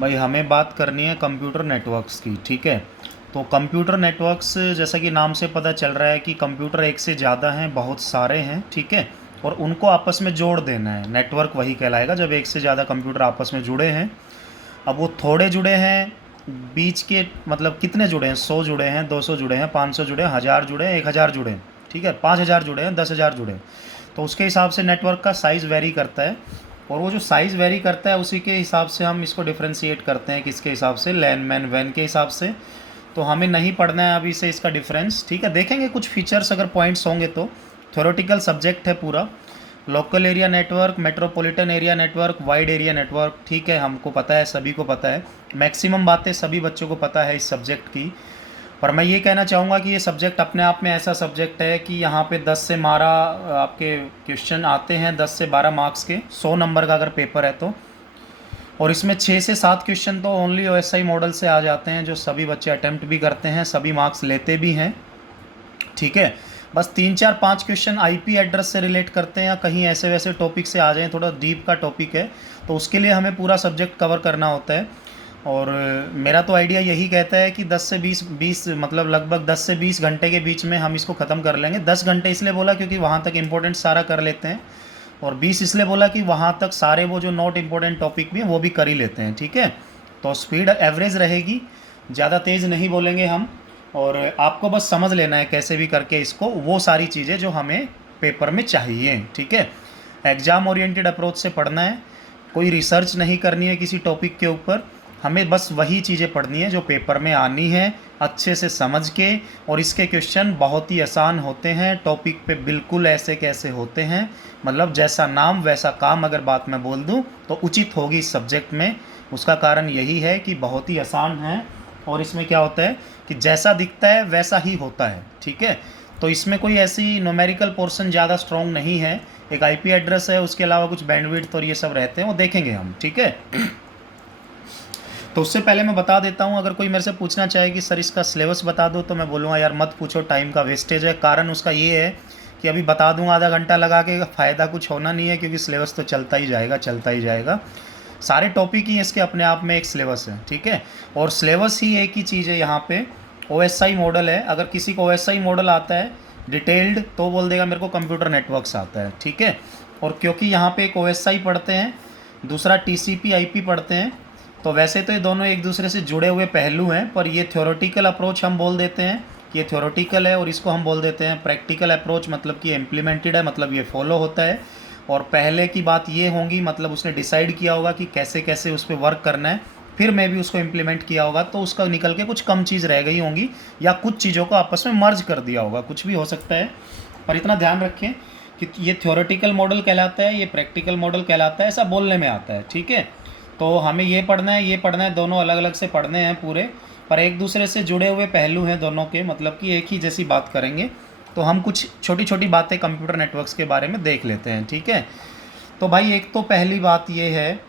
भाई हमें बात करनी है कंप्यूटर नेटवर्क्स की, ठीक है। तो कंप्यूटर नेटवर्क्स जैसा कि नाम से पता चल रहा है कि कंप्यूटर एक से ज़्यादा हैं, बहुत सारे हैं, ठीक है। और उनको आपस में जोड़ देना है, नेटवर्क वही कहलाएगा जब एक से ज़्यादा कंप्यूटर आपस में जुड़े हैं। अब वो थोड़े जुड़े हैं, बीच के मतलब कितने जुड़े हैं, 100 जुड़े हैं, 200 जुड़े हैं, 500 जुड़े हैं, 1000 जुड़े हैं, 1000 जुड़े हैं, ठीक है, 5000 जुड़े हैं, 10,000 जुड़े हैं। तो उसके हिसाब से नेटवर्क का साइज़ वेरी करता है। और वो जो साइज़ वेरी करता है उसी के हिसाब से हम इसको डिफ्रेंशिएट करते हैं, किसके हिसाब से, लैन मैन वैन के हिसाब से। तो हमें नहीं पढ़ना है अभी से इसका डिफरेंस, ठीक है। देखेंगे कुछ फीचर्स अगर पॉइंट्स होंगे तो। थ्योरेटिकल सब्जेक्ट है पूरा। Local area network, metropolitan area network, wide area network, ठीक है, हमको पता है, सभी को पता है। मैक्सिमम बातें सभी बच्चों को पता है इस सब्जेक्ट की। पर मैं ये कहना चाहूँगा कि ये सब्जेक्ट अपने आप में ऐसा सब्जेक्ट है कि यहाँ पे 10 से 12 आपके क्वेश्चन आते हैं, 10 से 12 मार्क्स के, 100 नंबर का अगर पेपर है तो। और इसमें 6 से 7 क्वेश्चन तो ओनली ओएसआई मॉडल से आ जाते हैं, जो सभी बच्चे अटैम्प्ट भी करते हैं, सभी मार्क्स लेते भी हैं, ठीक है। बस 3 4 5 क्वेश्चन आईपी एड्रेस से रिलेट करते हैं या कहीं ऐसे वैसे टॉपिक से आ जाएं, थोड़ा डीप का टॉपिक है, तो उसके लिए हमें पूरा सब्जेक्ट कवर करना होता है। और मेरा तो आइडिया यही कहता है कि 10 से 20 मतलब लगभग 10 से 20 घंटे के बीच में हम इसको ख़त्म कर लेंगे। 10 घंटे इसलिए बोला क्योंकि वहाँ तक इम्पोर्टेंट सारा कर लेते हैं, और 20 इसलिए बोला कि वहाँ तक सारे वो जो नॉट इम्पोर्टेंट टॉपिक भी हैं वो भी कर ही लेते हैं, ठीक है। तो स्पीड एवरेज रहेगी, ज़्यादा तेज़ नहीं बोलेंगे हम। और आपको बस समझ लेना है कैसे भी करके इसको, वो सारी चीज़ें जो हमें पेपर में चाहिए, ठीक है। एग्ज़ाम ओरिएंटेड अप्रोच से पढ़ना है, कोई रिसर्च नहीं करनी है किसी टॉपिक के ऊपर, हमें बस वही चीज़ें पढ़नी है जो पेपर में आनी है, अच्छे से समझ के। और इसके क्वेश्चन बहुत ही आसान होते हैं, टॉपिक पे बिल्कुल ऐसे कैसे होते हैं, मतलब जैसा नाम वैसा काम अगर बात मैं बोल दूं तो उचित होगी इस सब्जेक्ट में। उसका कारण यही है कि बहुत ही आसान है, और इसमें क्या होता है कि जैसा दिखता है वैसा ही होता है, ठीक है। तो इसमें कोई ऐसी न्यूमेरिकल पोर्शन ज़्यादा स्ट्रॉन्ग नहीं है, एक आईपी एड्रेस है, उसके अलावा कुछ बैंडविड्थ और ये सब रहते हैं, वो देखेंगे हम, ठीक है। तो उससे पहले मैं बता देता हूँ, अगर कोई मेरे से पूछना चाहे कि सर इसका सिलेबस बता दो, तो मैं बोलूँगा यार मत पूछो, टाइम का वेस्टेज है। कारण उसका ये है कि अभी बता दूँगा आधा घंटा लगा के, फ़ायदा कुछ होना नहीं है, क्योंकि सिलेबस तो चलता ही जाएगा, चलता ही जाएगा। सारे टॉपिक ही इसके अपने आप में एक सिलेबस है, ठीक है। और सिलेबस ही एक ही चीज़ है यहाँ पे। ओएसआई मॉडल है, अगर किसी को ओएसआई मॉडल आता है डिटेल्ड तो बोल देगा मेरे को कंप्यूटर नेटवर्क्स आता है, ठीक है। और क्योंकि यहाँ पे एक ओएसआई पढ़ते हैं, दूसरा टीसीपी आईपी पढ़ते हैं, तो वैसे तो ये दोनों एक दूसरे से जुड़े हुए पहलू हैं, पर ये थ्योरेटिकल अप्रोच हम बोल देते हैं कि ये थ्योरेटिकल है, और इसको हम बोल देते हैं प्रैक्टिकल अप्रोच, मतलब कि इम्प्लीमेंटेड है, मतलब ये फॉलो होता है। और पहले की बात ये होगी, मतलब उसने डिसाइड किया होगा कि कैसे कैसे उस पर वर्क करना है, फिर मैं भी उसको इम्प्लीमेंट किया होगा, तो उसका निकल के कुछ कम चीज़ रह गई होंगी, या कुछ चीज़ों को आपस में मर्ज कर दिया होगा, कुछ भी हो सकता है। पर इतना ध्यान रखें कि ये थ्योरेटिकल मॉडल कहलाता है, ये प्रैक्टिकल मॉडल कहलाता है, ऐसा बोलने में आता है, ठीक है। तो हमें ये पढ़ना है, ये पढ़ना है, दोनों अलग अलग से पढ़ने हैं पूरे, पर एक दूसरे से जुड़े हुए पहलू हैं दोनों के, मतलब कि एक ही जैसी बात करेंगे। तो हम कुछ छोटी छोटी बातें कंप्यूटर नेटवर्क्स के बारे में देख लेते हैं, ठीक है। तो भाई एक तो पहली बात ये है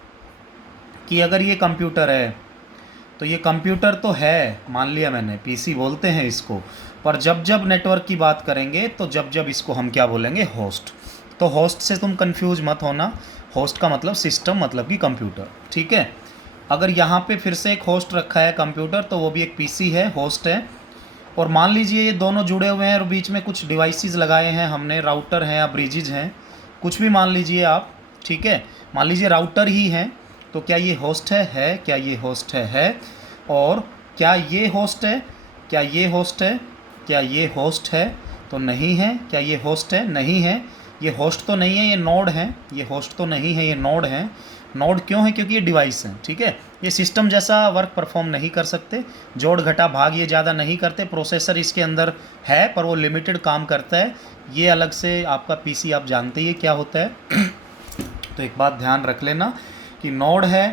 कि अगर ये कंप्यूटर है, तो ये कंप्यूटर तो है, मान लिया मैंने, पीसी बोलते हैं इसको, पर जब जब नेटवर्क की बात करेंगे तो जब जब इसको हम क्या बोलेंगे, होस्ट। तो होस्ट से तुम कंफ्यूज मत होना, होस्ट का मतलब सिस्टम, मतलब कि कंप्यूटर, ठीक है। अगर यहाँ पे फिर से एक होस्ट रखा है कंप्यूटर, तो वो भी एक पीसी है, होस्ट है। और मान लीजिए ये दोनों जुड़े हुए हैं और बीच में कुछ डिवाइसेस लगाए हैं हमने, राउटर हैं या ब्रिजेज हैं, कुछ भी मान लीजिए आप, ठीक है। मान लीजिए राउटर ही हैं, तो क्या ये होस्ट है? क्या ये होस्ट है? और क्या ये होस्ट है? क्या ये होस्ट है? क्या ये होस्ट है? तो नहीं है। क्या ये होस्ट है? नहीं है। ये होस्ट तो नहीं है, ये नोड है। ये होस्ट तो नहीं है, ये नोड है। नोड क्यों है? क्योंकि ये डिवाइस है, ठीक है। ये सिस्टम जैसा वर्क परफॉर्म नहीं कर सकते, जोड़ घटा भाग ये ज़्यादा नहीं करते, प्रोसेसर इसके अंदर है पर वो लिमिटेड काम करता है। ये अलग से आपका पीसी, आप जानते ही क्या होता है। तो एक बात ध्यान रख लेना कि नोड है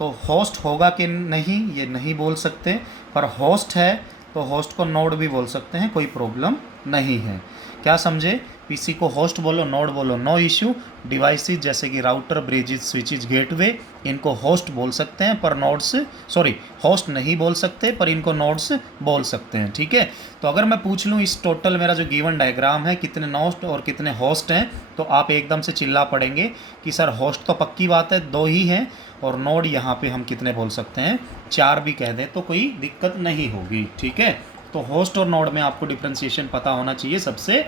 तो होस्ट होगा कि नहीं ये नहीं बोल सकते, पर होस्ट है तो होस्ट को नोड भी बोल सकते हैं, कोई प्रॉब्लम नहीं है। क्या समझे? पीसी को होस्ट बोलो, नोड बोलो, नो इश्यू। डिवाइसेस जैसे कि राउटर, ब्रिजेस, स्विचेस, गेटवे, इनको होस्ट बोल सकते हैं पर नोड्स, सॉरी, होस्ट नहीं बोल सकते पर इनको नोड्स बोल सकते हैं, ठीक है। तो अगर मैं पूछ लूँ इस टोटल मेरा जो गिवन डायग्राम है कितने नोड और कितने होस्ट हैं, तो आप एकदम से चिल्ला पड़ेंगे कि सर होस्ट तो पक्की बात है, 2 ही हैं, और नोड यहाँ पे हम कितने बोल सकते हैं, 4 भी कह दें तो कोई दिक्कत नहीं होगी, ठीक है। तो होस्ट और नोड में आपको डिफ्रेंशिएशन पता होना चाहिए सबसे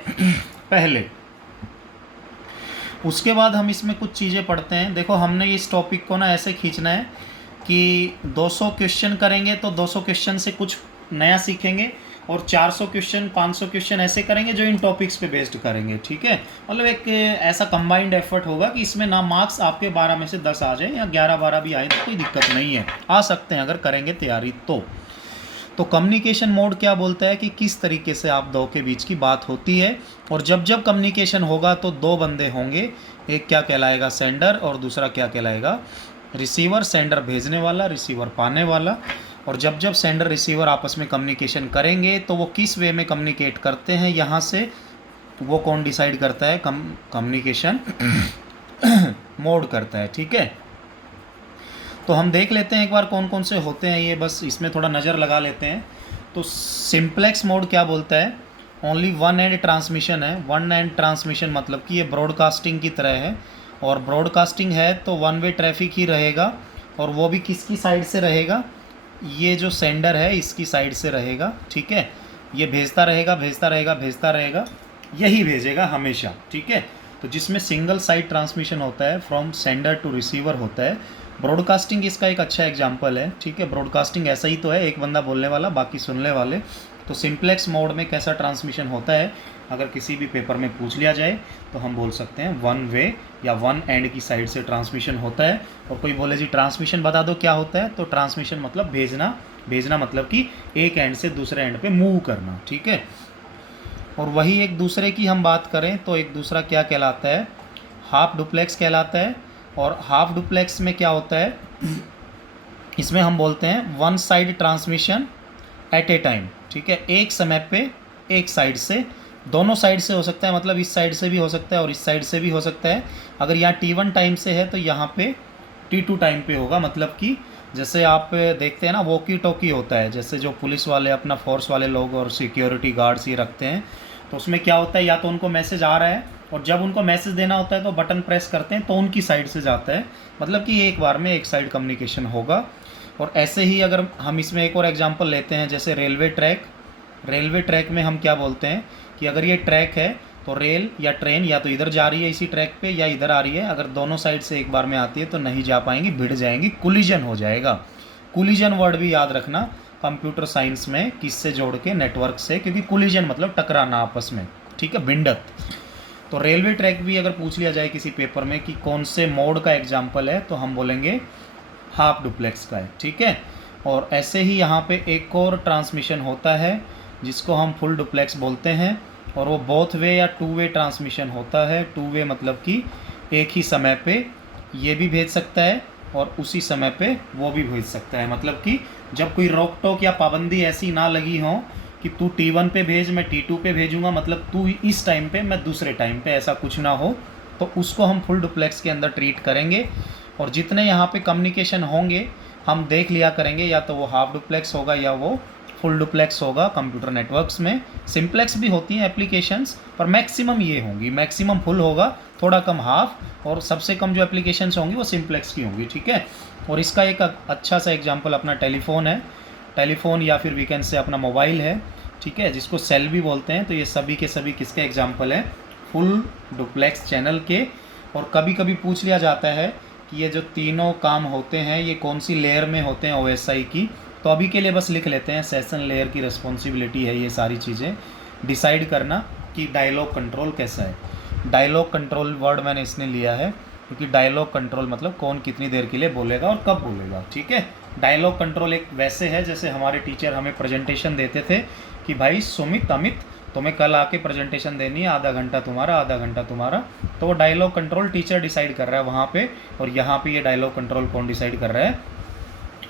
पहले। उसके बाद हम इसमें कुछ चीज़ें पढ़ते हैं। देखो हमने इस टॉपिक को ना ऐसे खींचना है कि 200 क्वेश्चन करेंगे तो 200 क्वेश्चन से कुछ नया सीखेंगे, और 400 क्वेश्चन 500 क्वेश्चन ऐसे करेंगे जो इन टॉपिक्स पे बेस्ड करेंगे, ठीक है। मतलब एक ऐसा कंबाइंड एफर्ट होगा कि इसमें ना मार्क्स आपके 12 में से 10 आ जाए या 11-12 भी आए तो कोई दिक्कत नहीं है, आ सकते हैं अगर करेंगे तैयारी तो कम्युनिकेशन मोड क्या बोलता है कि किस तरीके से आप दो के बीच की बात होती है, और जब जब कम्युनिकेशन होगा तो 2 बंदे होंगे, एक क्या कहलाएगा सेंडर और दूसरा क्या कहलाएगा रिसीवर। सेंडर भेजने वाला, रिसीवर पाने वाला। और जब जब सेंडर रिसीवर आपस में कम्युनिकेशन करेंगे तो वो किस वे में कम्युनिकेट करते हैं, यहाँ से वो कौन डिसाइड करता है, कम्युनिकेशन मोड करता है, ठीक है। तो हम देख लेते हैं एक बार कौन कौन से होते हैं ये, बस इसमें थोड़ा नज़र लगा लेते हैं। तो सिंप्लेक्स मोड क्या बोलता है, ओनली वन एंड ट्रांसमिशन है। वन एंड ट्रांसमिशन मतलब कि ये ब्रॉडकास्टिंग की तरह है, और ब्रॉडकास्टिंग है तो वन वे ट्रैफिक ही रहेगा, और वो भी किसकी साइड से रहेगा, ये जो सेंडर है इसकी साइड से रहेगा, ठीक है। ये भेजता रहेगा भेजता रहेगा भेजता रहेगा, यही भेजेगा हमेशा, ठीक है। तो जिसमें सिंगल साइड ट्रांसमिशन होता है, फ्रॉम सेंडर टू रिसीवर होता है। ब्रॉडकास्टिंग इसका एक अच्छा एग्जांपल है, ठीक है। ब्रॉडकास्टिंग ऐसा ही तो है, एक बंदा बोलने वाला बाकी सुनने वाले। तो सिंप्लेक्स मोड में कैसा ट्रांसमिशन होता है, अगर किसी भी पेपर में पूछ लिया जाए तो हम बोल सकते हैं वन वे या वन एंड की साइड से ट्रांसमिशन होता है। और कोई बोले जी ट्रांसमिशन बता दो क्या होता है, तो ट्रांसमिशन मतलब भेजना, भेजना मतलब कि एक एंड से दूसरे एंड पे मूव करना, ठीक है। और वही एक दूसरे की हम बात करें तो एक दूसरा क्या कहलाता है, हाफ डुप्लेक्स कहलाता है। और हाफ डुप्लेक्स में क्या होता है, इसमें हम बोलते हैं one side transmission at a time, ठीक है। एक समय पे एक साइड से, दोनों साइड से हो सकता है, मतलब इस साइड से भी हो सकता है और इस साइड से भी हो सकता है। अगर यहाँ T1 टाइम से है तो यहाँ पे T2 टाइम पे होगा। मतलब कि जैसे आप देखते हैं ना वॉकी टॉकी होता है, जैसे जो पुलिस वाले अपना फोर्स वाले लोग और सिक्योरिटी गार्ड्स ये रखते हैं, तो उसमें क्या होता है, या तो उनको मैसेज आ रहा है और जब उनको मैसेज देना होता है तो बटन प्रेस करते हैं तो उनकी साइड से जाता है, मतलब कि एक बार में एक साइड कम्युनिकेशन होगा। और ऐसे ही अगर हम इसमें एक और एग्जांपल लेते हैं, जैसे रेलवे ट्रैक। रेलवे ट्रैक में हम क्या बोलते हैं कि अगर ये ट्रैक है तो रेल या ट्रेन या तो इधर जा रही है इसी ट्रैक पे या इधर आ रही है, अगर दोनों साइड से एक बार में आती है तो नहीं जा पाएंगी, भिड़ जाएंगी, कोलिजन हो जाएगा। कोलिजन वर्ड भी याद रखना कंप्यूटर साइंस में, किससे जोड़ के, नेटवर्क से, क्योंकि कोलिजन मतलब टकराना आपस में, ठीक है, भिंडत। तो रेलवे ट्रैक भी अगर पूछ लिया जाए किसी पेपर में कि कौन से मोड का एग्जाम्पल है, तो हम बोलेंगे हाफ डुप्लेक्स का है, ठीक है। और ऐसे ही यहाँ पे एक और ट्रांसमिशन होता है जिसको हम फुल डुप्लेक्स बोलते हैं, और वो बोथ वे या टू वे ट्रांसमिशन होता है। टू वे मतलब कि एक ही समय पे ये भी भेज सकता है और उसी समय पे वो भी भेज सकता है। मतलब कि जब कोई रोक टोक या पाबंदी ऐसी ना लगी हो कि तू T1 पे भेज मैं T2 पे भेजूँगा, मतलब तू इस टाइम पे मैं दूसरे टाइम पे, ऐसा कुछ ना हो, तो उसको हम फुल डुप्लेक्स के अंदर ट्रीट करेंगे। और जितने यहाँ पे कम्युनिकेशन होंगे हम देख लिया करेंगे, या तो वो हाफ डुप्लेक्स होगा या वो फुल डुप्लेक्स होगा। कंप्यूटर नेटवर्क्स में सिंप्लेक्स भी होती हैं एप्लीकेशंस, पर मैक्सिमम ये होंगी, मैक्सिमम फुल होगा, थोड़ा कम हाफ, और सबसे कम जो एप्लीकेशंस होंगी वो सिंप्लेक्स की होंगी, ठीक है। और इसका एक अच्छा सा एग्जांपल अपना टेलीफोन है, टेलीफोन या फिर वीकेंड से अपना मोबाइल है, ठीक है, जिसको सेल भी बोलते हैं। तो ये सभी के सभी किसके एग्जाम्पल हैं, फुल डुप्लेक्स चैनल के। और कभी कभी पूछ लिया जाता है कि ये जो तीनों काम होते हैं ये कौन सी लेयर में होते हैं OSI की, तो अभी के लिए बस लिख लेते हैं सेशन लेयर की रिस्पॉन्सिबिलिटी है ये सारी चीज़ें डिसाइड करना कि डायलॉग कंट्रोल कैसा है। डायलॉग कंट्रोल वर्ड मैंने इसने लिया है क्योंकि डायलॉग कंट्रोल मतलब कौन कितनी देर के लिए बोलेगा और कब बोलेगा, ठीक है। डायलॉग कंट्रोल एक वैसे है जैसे हमारे टीचर हमें प्रेजेंटेशन देते थे कि भाई सुमित, अमित, तुम्हें कल आके प्रेजेंटेशन देनी है, आधा घंटा तुम्हारा, आधा घंटा तुम्हारा। तो वो डायलॉग कंट्रोल टीचर डिसाइड कर रहा है वहाँ पे, और यहाँ पे ये डायलॉग कंट्रोल कौन डिसाइड कर रहा है,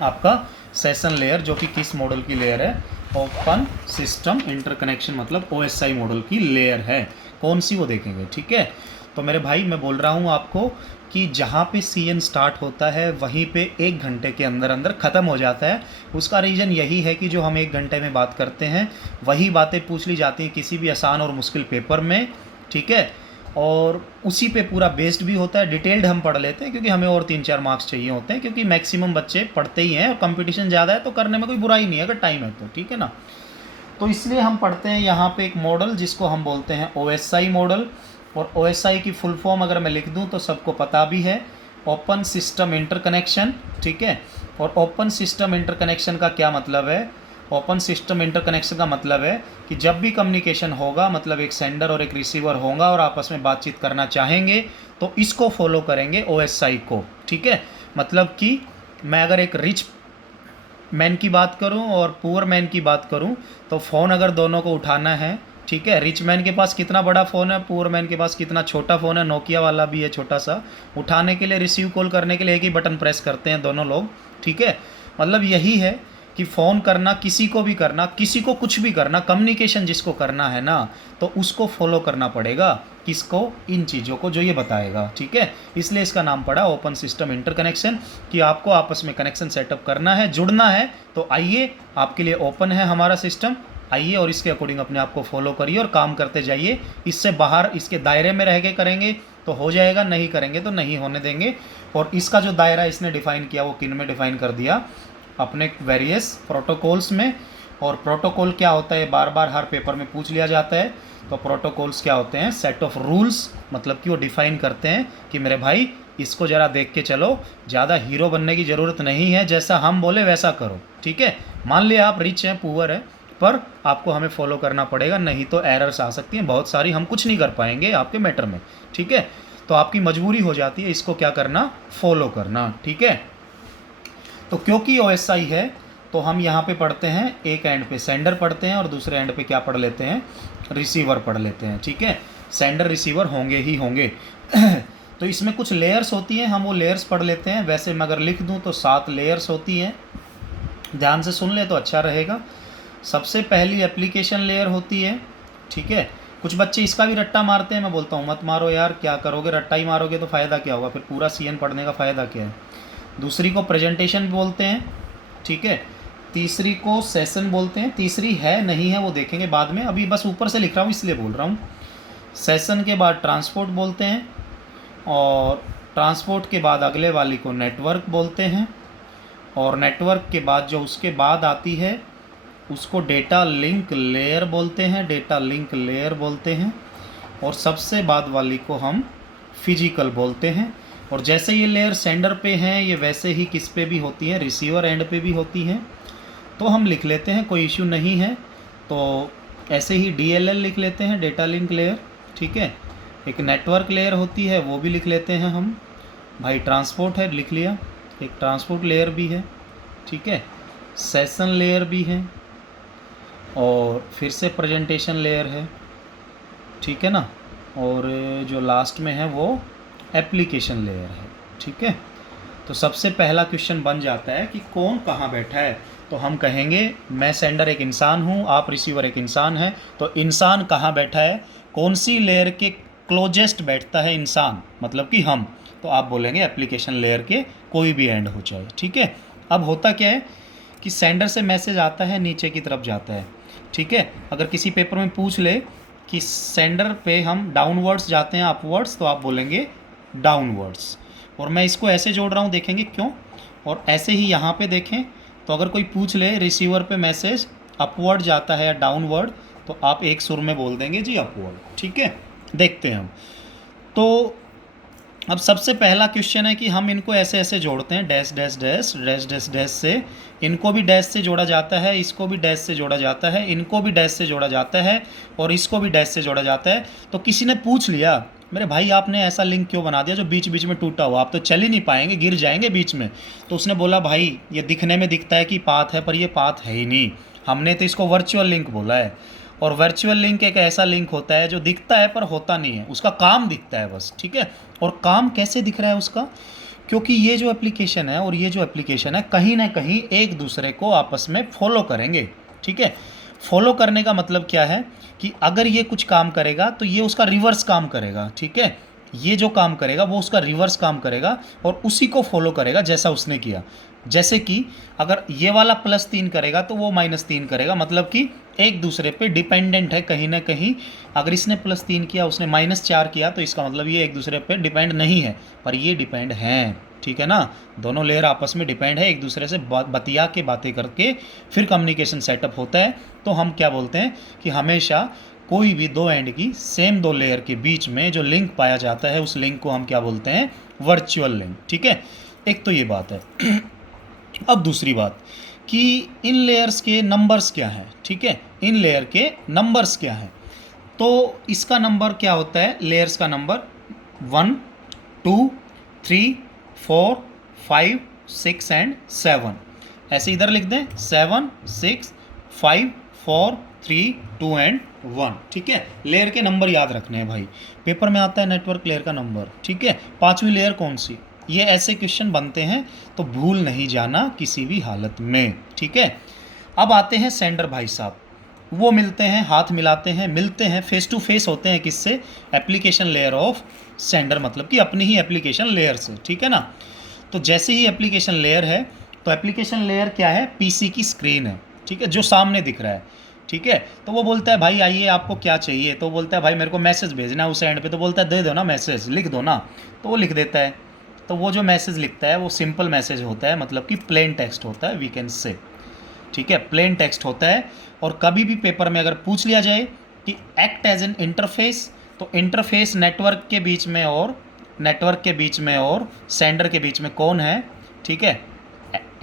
आपका सेशन लेयर, जो कि किस मॉडल की लेयर है, ओपन सिस्टम इंटरकनेक्शन मतलब OSI मॉडल की लेयर है। कौन सी वो देखेंगे, ठीक है। तो मेरे भाई मैं बोल रहा हूँ आपको कि जहाँ पे CN स्टार्ट होता है वहीं पे 1 घंटे के अंदर अंदर ख़त्म हो जाता है। उसका रीज़न यही है कि जो हम 1 घंटे में बात करते हैं वही बातें पूछ ली जाती हैं किसी भी आसान और मुश्किल पेपर में, ठीक है। और उसी पे पूरा बेस्ड भी होता है। डिटेल्ड हम पढ़ लेते हैं क्योंकि हमें और 3-4 मार्क्स चाहिए होते हैं, क्योंकि मैक्सिमम बच्चे पढ़ते ही हैं और कंपटीशन ज़्यादा है, तो करने में कोई बुराई नहीं है अगर टाइम है तो, ठीक है ना। तो इसलिए हम पढ़ते हैं यहाँ पे एक मॉडल जिसको हम बोलते हैं OSI मॉडल। और OSI की फुल फॉर्म अगर मैं लिख दूँ तो सबको पता भी है, ओपन सिस्टम इंटरकनेक्शन, ठीक है। और ओपन सिस्टम इंटरकनेक्शन का क्या मतलब है? ओपन सिस्टम इंटरकनेक्शन का मतलब है कि जब भी कम्युनिकेशन होगा, मतलब एक सेंडर और एक रिसीवर होगा और आपस में बातचीत करना चाहेंगे, तो इसको फॉलो करेंगे OSI को, ठीक है। मतलब कि मैं अगर एक रिच मैन की बात करूं और पुअर मैन की बात करूं, तो फ़ोन अगर दोनों को उठाना है, ठीक है, रिच मैन के पास कितना बड़ा फ़ोन है, पुअर मैन के पास कितना छोटा फ़ोन है, नोकिया वाला भी है छोटा सा, उठाने के लिए, रिसीव कॉल करने के लिए एक ही बटन प्रेस करते हैं दोनों लोग, ठीक है। मतलब यही है कि फ़ोन करना, किसी को भी करना, किसी को कुछ भी करना, कम्युनिकेशन जिसको करना है ना, तो उसको फॉलो करना पड़ेगा। किसको? इन चीज़ों को जो ये बताएगा, ठीक है। इसलिए इसका नाम पड़ा ओपन सिस्टम इंटरकनेक्शन, कि आपको आपस में कनेक्शन सेटअप करना है, जुड़ना है, तो आइए, आपके लिए ओपन है हमारा सिस्टम, आइए और इसके अकॉर्डिंग अपने आप को फॉलो करिए और काम करते जाइए। इससे बाहर, इसके दायरे में रह के करेंगे तो हो जाएगा, नहीं करेंगे तो नहीं होने देंगे। और इसका जो दायरा इसने डिफ़ाइन किया, वो किन में डिफ़ाइन कर दिया? अपने वेरियस प्रोटोकॉल्स में। और प्रोटोकॉल क्या होता है, बार बार हर पेपर में पूछ लिया जाता है। तो प्रोटोकॉल्स क्या होते हैं? सेट ऑफ रूल्स, मतलब कि वो डिफ़ाइन करते हैं कि मेरे भाई इसको ज़रा देख के चलो, ज़्यादा हीरो बनने की ज़रूरत नहीं है, जैसा हम बोले वैसा करो, ठीक है। मान लिया आप रिच हैं, पुअर है, पर आपको हमें फॉलो करना पड़ेगा, नहीं तो एरर्स आ सकती हैं बहुत सारी, हम कुछ नहीं कर पाएंगे आपके मैटर में, ठीक है। तो आपकी मजबूरी हो जाती है इसको क्या करना? फॉलो करना, ठीक है। तो क्योंकि OSI है, तो हम यहाँ पे पढ़ते हैं, एक एंड पे सेंडर पढ़ते हैं और दूसरे एंड पे क्या पढ़ लेते हैं? रिसीवर पढ़ लेते हैं, ठीक है। सेंडर रिसीवर होंगे ही होंगे। तो इसमें कुछ लेयर्स होती हैं, हम वो लेयर्स पढ़ लेते हैं। वैसे मैं अगर लिख दूँ तो 7 लेयर्स होती हैं, ध्यान से सुन ले तो अच्छा रहेगा। सबसे पहली एप्लीकेशन लेयर होती है, ठीक है। कुछ बच्चे इसका भी रट्टा मारते हैं, मैं बोलता हूँ मत मारो यार, क्या करोगे, रट्टा ही मारोगे तो फ़ायदा क्या होगा, फिर पूरा CN पढ़ने का फ़ायदा क्या है। दूसरी को प्रेजेंटेशन बोलते हैं, ठीक है। तीसरी को सेशन बोलते हैं, तीसरी है नहीं है वो देखेंगे बाद में, अभी बस ऊपर से लिख रहा हूँ इसलिए बोल रहा हूँ। सेशन के बाद ट्रांसपोर्ट बोलते हैं, और ट्रांसपोर्ट के बाद अगले वाली को नेटवर्क बोलते हैं, और नेटवर्क के बाद जो उसके बाद आती है उसको डेटा लिंक लेयर बोलते हैं, डेटा लिंक लेयर बोलते हैं। और सबसे बाद वाली को हम फिजिकल बोलते हैं। और जैसे ये लेयर सेंडर पे हैं, ये वैसे ही किस पे भी होती हैं? रिसीवर एंड पे भी होती हैं। तो हम लिख लेते हैं, कोई इश्यू नहीं है। तो ऐसे ही DLL लिख लेते हैं, डेटा लिंक लेयर, ठीक है। एक नेटवर्क लेयर होती है, वो भी लिख लेते हैं हम। भाई ट्रांसपोर्ट है, लिख लिया, एक ट्रांसपोर्ट लेयर भी है, ठीक है। सेशन लेयर भी है, और फिर से प्रेजेंटेशन लेयर है, ठीक है ना। और जो लास्ट में है वो एप्लीकेशन लेयर है, ठीक है। तो सबसे पहला क्वेश्चन बन जाता है कि कौन कहाँ बैठा है। तो हम कहेंगे मैं सेंडर एक इंसान हूँ, आप रिसीवर एक इंसान है, तो इंसान कहाँ बैठा है? कौन सी लेयर के क्लोजेस्ट बैठता है इंसान, मतलब कि हम। तो आप बोलेंगे एप्लीकेशन लेयर के कोई भी एंड हो जाए, ठीक है। अब होता क्या है कि सेंडर से मैसेज आता है, नीचे की तरफ जाता है, ठीक है। अगर किसी पेपर में पूछ ले कि सेंडर पे हम डाउनवर्ड्स जाते हैं अपवर्ड्स, तो आप बोलेंगे डाउनवर्ड्स। और मैं इसको ऐसे जोड़ रहा हूँ, देखेंगे क्यों। और ऐसे ही यहाँ पे देखें, तो अगर कोई पूछ ले रिसीवर पे मैसेज अपवर्ड जाता है या डाउनवर्ड, तो आप एक सुर में बोल देंगे जी अपवर्ड, ठीक है। देखते हैं हम। तो अब सबसे पहला क्वेश्चन है कि हम इनको ऐसे ऐसे जोड़ते हैं, dash dash dash dash dash dash से। इनको भी डैश से जोड़ा जाता है, इसको भी डैश से जोड़ा जाता है, इनको भी डैश से जोड़ा जाता है, और इसको भी डैश से जोड़ा जाता है। तो किसी ने पूछ लिया मेरे भाई आपने ऐसा लिंक क्यों बना दिया जो बीच बीच में टूटा हुआ, आप तो चल ही नहीं पाएंगे, गिर जाएंगे बीच में। तो उसने बोला भाई ये दिखने में दिखता है कि पाथ है, पर ये पाथ है ही नहीं, हमने तो इसको वर्चुअल लिंक बोला है। और वर्चुअल लिंक एक ऐसा लिंक होता है जो दिखता है पर होता नहीं है, उसका काम दिखता है बस, ठीक है। और काम कैसे दिख रहा है उसका? क्योंकि ये जो एप्लीकेशन है और ये जो एप्लीकेशन है कहीं ना कहीं एक दूसरे को आपस में फॉलो करेंगे, ठीक है। फॉलो करने का मतलब क्या है कि अगर ये कुछ काम करेगा तो ये उसका रिवर्स काम करेगा, ठीक है। ये जो काम करेगा वो उसका रिवर्स काम करेगा और उसी को फॉलो करेगा जैसा उसने किया। जैसे कि अगर ये वाला +3 करेगा तो वो -3 करेगा, मतलब कि एक दूसरे पे डिपेंडेंट है कहीं ना कहीं। अगर इसने +3 किया, उसने -4 किया, तो इसका मतलब ये एक दूसरे पे डिपेंड नहीं है, पर ये डिपेंड हैं, ठीक है ना। दोनों लेयर आपस में डिपेंड है, एक दूसरे से बतिया के बातें करके फिर कम्युनिकेशन सेटअप होता है। तो हम क्या बोलते हैं कि हमेशा कोई भी दो एंड की सेम दो लेयर के बीच में जो लिंक पाया जाता है, उस लिंक को हम क्या बोलते हैं, वर्चुअल लिंक, ठीक है। एक तो ये बात है। अब दूसरी बात कि इन लेयर्स के नंबर्स क्या हैं, ठीक है, इन लेयर के नंबर्स क्या हैं। तो इसका नंबर क्या होता है, लेयर्स का नंबर 1 2 3 4 5 6 एंड 7। ऐसे इधर लिख दें 7 6 5 4 3 2 एंड 1, ठीक है। लेयर के नंबर याद रखने हैं भाई, पेपर में आता है नेटवर्क लेयर का नंबर, ठीक है। पांचवी लेयर कौन सी, ये ऐसे क्वेश्चन बनते हैं, तो भूल नहीं जाना किसी भी हालत में, ठीक है। अब आते हैं सेंडर भाई साहब, वो मिलते हैं, हाथ मिलाते हैं, मिलते हैं, फेस टू फेस होते हैं, किससे, एप्लीकेशन लेयर ऑफ सेंडर, मतलब कि अपनी ही एप्लीकेशन लेयर से, ठीक है ना। तो जैसे ही एप्लीकेशन लेयर है, तो एप्लीकेशन लेयर क्या है, पीसी की स्क्रीन है, ठीक है, जो सामने दिख रहा है, ठीक है। तो वो बोलता है भाई आइए आपको क्या चाहिए, तो बोलता है भाई मेरे को मैसेज भेजना है उस एंड पे, तो बोलता है दे दो ना मैसेज, लिख दो ना, तो वो लिख देता है। तो वो जो मैसेज लिखता है वो सिंपल मैसेज होता है, मतलब कि प्लेन टेक्स्ट होता है, वी कैन से, ठीक है, प्लेन टेक्स्ट होता है। और कभी भी पेपर में अगर पूछ लिया जाए कि एक्ट एज एन इंटरफेस, तो इंटरफेस नेटवर्क के बीच में और सेंडर के बीच में कौन है, ठीक है।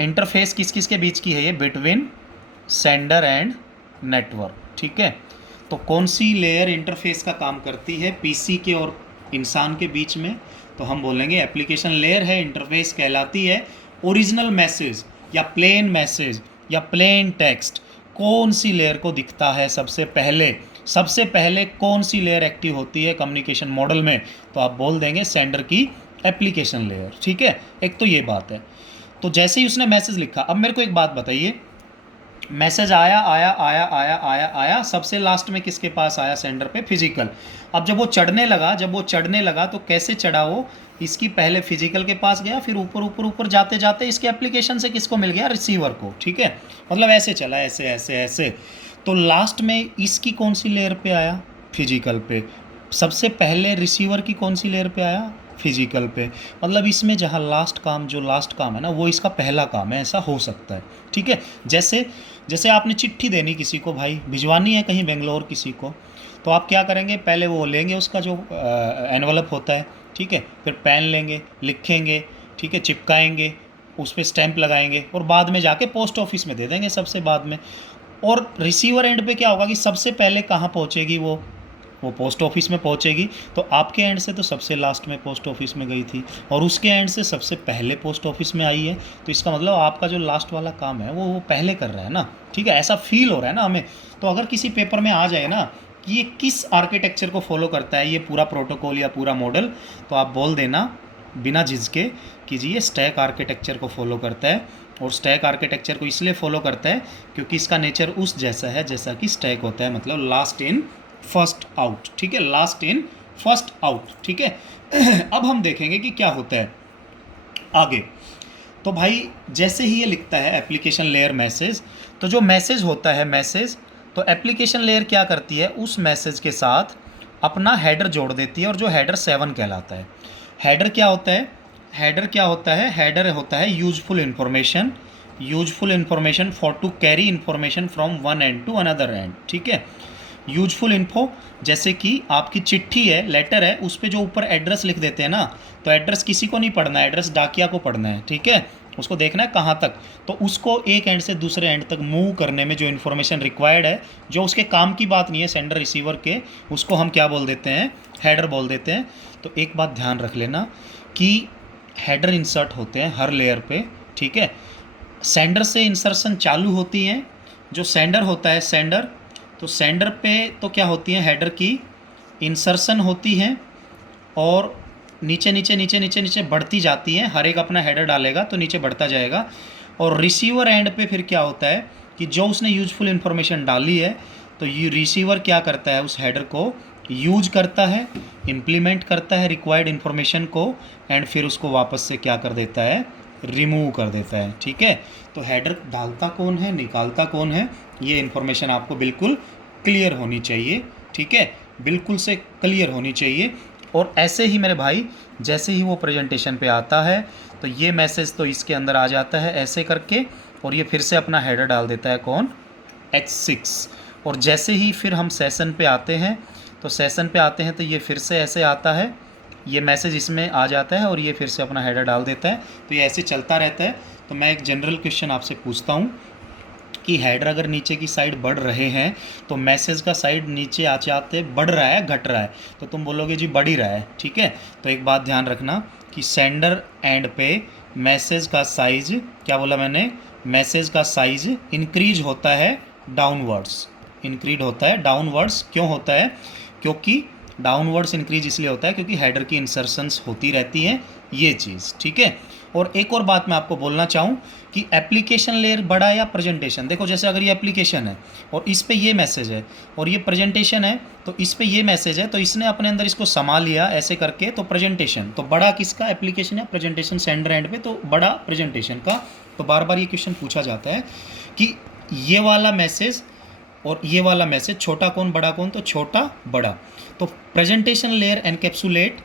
इंटरफेस किस किस के बीच की है, ये बिटवीन सेंडर एंड नेटवर्क, ठीक है। तो कौन सी लेयर इंटरफेस का काम करती है पीसी के और इंसान के बीच में, तो हम बोलेंगे एप्लीकेशन लेयर है, इंटरफेस कहलाती है। ओरिजिनल मैसेज या प्लेन टेक्स्ट कौन सी लेयर को दिखता है सबसे पहले कौन सी लेयर एक्टिव होती है कम्युनिकेशन मॉडल में, तो आप बोल देंगे सेंडर की एप्लीकेशन लेयर, ठीक है। एक तो ये बात है। तो जैसे ही उसने मैसेज लिखा, अब मेरे को एक बात बताइए, मैसेज आया आया आया आया आया आया, सबसे लास्ट में किसके पास आया, सेंडर पे, फिजिकल। अब जब वो चढ़ने लगा तो कैसे चढ़ा वो, इसकी पहले फिजिकल के पास गया, फिर ऊपर ऊपर ऊपर जाते जाते इसके एप्लीकेशन से किसको मिल गया, रिसीवर को, ठीक है। मतलब ऐसे चला, ऐसे ऐसे ऐसे, तो लास्ट में इसकी कौन सी लेयर पे आया, फिजिकल पे। सबसे पहले रिसीवर की कौन सी लेयर पे आया, फिजिकल पे। मतलब इसमें जहाँ लास्ट काम है ना, वो इसका पहला काम है, ऐसा हो सकता है, ठीक है। जैसे आपने चिट्ठी देनी किसी को भाई, भिजवानी है कहीं बेंगलोर किसी को, तो आप क्या करेंगे, पहले वो लेंगे उसका जो एनवलप होता है, ठीक है, फिर पेन लेंगे, लिखेंगे, ठीक है, चिपकाएंगे, उस पर स्टैंप लगाएंगे, और बाद में जाके पोस्ट ऑफिस में दे देंगे सबसे बाद में। और रिसीवर एंड पे क्या होगा कि सबसे पहले कहाँ पहुँचेगी वो पोस्ट ऑफिस में पहुंचेगी। तो आपके एंड से तो सबसे लास्ट में पोस्ट ऑफिस में गई थी, और उसके एंड से सबसे पहले पोस्ट ऑफिस में आई है, तो इसका मतलब आपका जो लास्ट वाला काम है वो पहले कर रहा है ना, ठीक है। ऐसा फील हो रहा है ना हमें। तो अगर किसी पेपर में आ जाए ना कि ये किस आर्किटेक्चर को फॉलो करता है, ये पूरा प्रोटोकॉल या पूरा मॉडल, तो आप बोल देना बिना झिझके कि जी ये स्टैक आर्किटेक्चर को फॉलो करता है। और स्टैक आर्किटेक्चर को इसलिए फॉलो करता है क्योंकि इसका नेचर उस जैसा है जैसा कि स्टैक होता है, मतलब लास्ट इन फर्स्ट आउट, ठीक है, लास्ट इन फर्स्ट आउट, ठीक है। अब हम देखेंगे कि क्या होता है आगे। तो भाई जैसे ही ये लिखता है एप्लीकेशन लेयर मैसेज, तो जो मैसेज होता है तो एप्लीकेशन लेयर क्या करती है, उस मैसेज के साथ अपना हेडर जोड़ देती है, और जो हेडर 7 कहलाता है। हेडर क्या होता है, हेडर होता है useful information for to carry information from one end to another end, ठीक है। यूजफुल इन्फो, जैसे कि आपकी चिट्ठी है, लेटर है, उस पर जो ऊपर एड्रेस लिख देते हैं ना, तो एड्रेस किसी को नहीं पढ़ना है, एड्रेस डाकिया को पढ़ना है, ठीक है। उसको देखना है कहाँ तक, तो उसको एक एंड से दूसरे एंड तक मूव करने में जो इन्फॉर्मेशन रिक्वायर्ड है, जो उसके काम की बात नहीं है सेंडर रिसीवर के, उसको हम क्या बोल देते हैं, हेडर बोल देते हैं। तो एक बात ध्यान रख लेना कि हेडर इंसर्ट होते हैं हर लेयर पे, ठीक है। सेंडर से इंसर्शन चालू होती हैं, जो सेंडर होता है तो सेंडर पे तो क्या होती है, हेडर की इंसर्शन होती हैं, और नीचे नीचे नीचे नीचे नीचे बढ़ती जाती हैं, हर एक अपना हेडर डालेगा तो नीचे बढ़ता जाएगा। और रिसीवर एंड पे फिर क्या होता है कि जो उसने यूजफुल इन्फॉर्मेशन डाली है, तो ये रिसीवर क्या करता है, उस हेडर को यूज करता है, इम्प्लीमेंट करता है रिक्वायर्ड इन्फॉर्मेशन को, एंड फिर उसको वापस से क्या कर देता है, रिमूव कर देता है, ठीक है। तो हेडर डालता कौन है, निकालता कौन है, ये इन्फॉर्मेशन आपको बिल्कुल क्लियर होनी चाहिए, ठीक है, बिल्कुल से क्लियर होनी चाहिए। और ऐसे ही मेरे भाई जैसे ही वो प्रेजेंटेशन पे आता है तो ये मैसेज तो इसके अंदर आ जाता है ऐसे करके, और ये फिर से अपना हेडर डाल देता है कौन, H6। और जैसे ही फिर हम सेशन पे आते हैं तो सेशन पे आते हैं तो ये फिर से ऐसे आता है, ये मैसेज इसमें आ जाता है और ये फिर से अपना हेडर डाल देता है। तो ये ऐसे चलता रहता है। तो मैं एक जनरल क्वेश्चन आपसे पूछता हूँ कि हेडर अगर नीचे की साइड बढ़ रहे हैं तो मैसेज का साइड नीचे आते आते बढ़ रहा है घट रहा है, तो तुम बोलोगे जी बढ़ ही रहा है, ठीक है। तो एक बात ध्यान रखना कि सेंडर एंड पे मैसेज का साइज, क्या बोला मैंने, मैसेज का साइज इंक्रीज होता है डाउनवर्ड्स, इंक्रीज होता है डाउनवर्ड्स। क्यों होता है, क्योंकि डाउनवर्ड्स इंक्रीज इसलिए होता है क्योंकि हेडर की इंसर्शंस होती रहती हैं, ये चीज़, ठीक है। और एक और बात मैं आपको बोलना चाहूँ कि एप्लीकेशन लेयर बड़ा या प्रेजेंटेशन, देखो जैसे अगर ये एप्लीकेशन है और इस पे ये मैसेज है और ये प्रेजेंटेशन है तो इस पे ये मैसेज है, तो इसने अपने अंदर इसको समा लिया ऐसे करके, तो प्रेजेंटेशन, तो बड़ा किसका, एप्लीकेशन या प्रेजेंटेशन, सेंडर एंड पे तो बड़ा प्रेजेंटेशन का। तो बार बार ये क्वेश्चन पूछा जाता है कि ये वाला मैसेज और ये वाला मैसेज छोटा कौन बड़ा कौन, तो छोटा बड़ा। तो presentation layer encapsulate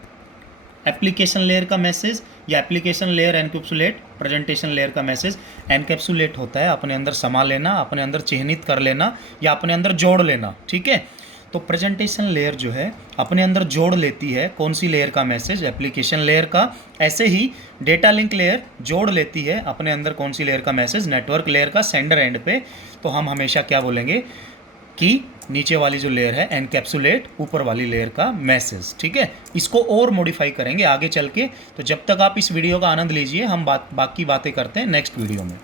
application layer का मैसेज या application layer encapsulate presentation layer का मैसेज। एनकैप्सुलेट होता है अपने अंदर समा लेना, अपने अंदर चिह्नित कर लेना या अपने अंदर जोड़ लेना, ठीक है। तो प्रेजेंटेशन लेयर जो है अपने अंदर जोड़ लेती है कौन सी लेयर का मैसेज, एप्लीकेशन लेयर का। ऐसे ही डेटा लिंक लेयर जोड़ लेती है अपने अंदर कौन सी लेयर का मैसेज, नेटवर्क लेयर का, सेंडर एंड पे। तो हम हमेशा क्या बोलेंगे कि नीचे वाली जो लेयर है एनकैप्सुलेट ऊपर वाली लेयर का मैसेज, ठीक है। इसको और मॉडिफाई करेंगे आगे चल के। तो जब तक आप इस वीडियो का आनंद लीजिए, हम बाकी बातें करते हैं नेक्स्ट वीडियो में।